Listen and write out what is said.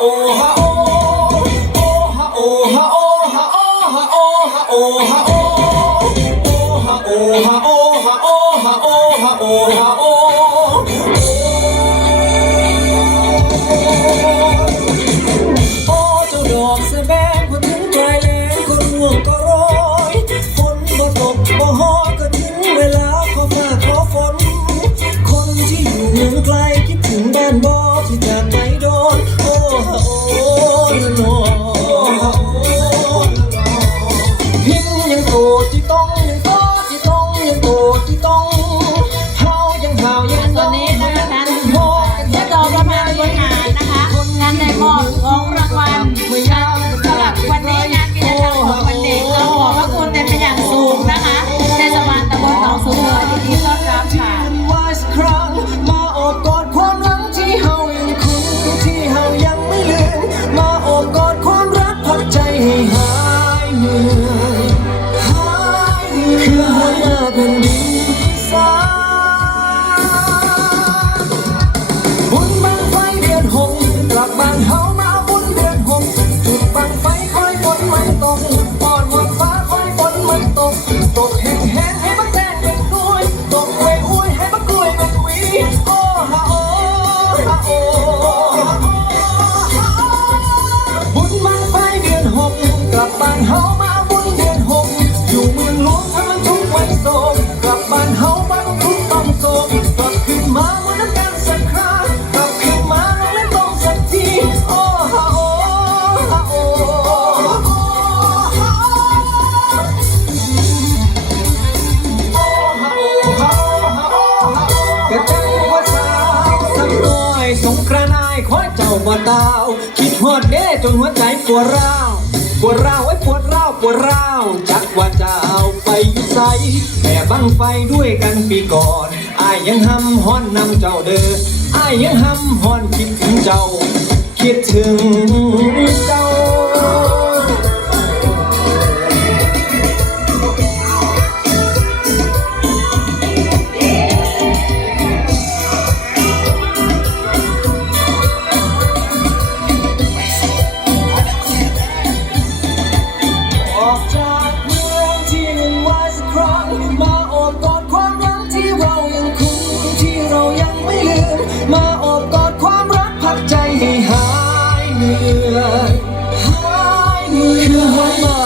oh, oh. สงกระนายขอเจ้ามาตาวคิดฮอดเด้จนหัวใจปวดร้าวปวดร้าวไอ้ปวดร้าวปวดร้าวจักว่าจะเอาไปยุใสแม่บังไฟด้วยกันปีก่อนอายยังห้ำฮ้อนนำเจ้าเด้ออายยังห้ำฮ้อนคิดถึงเจ้า คิดถึงเจ้า มาโอบกอดความรักที่เรายังคุ้ที่เรายังไมลืม มาอบกอดความรักพักใจให้หายเหนื่อยหายเหนื่อย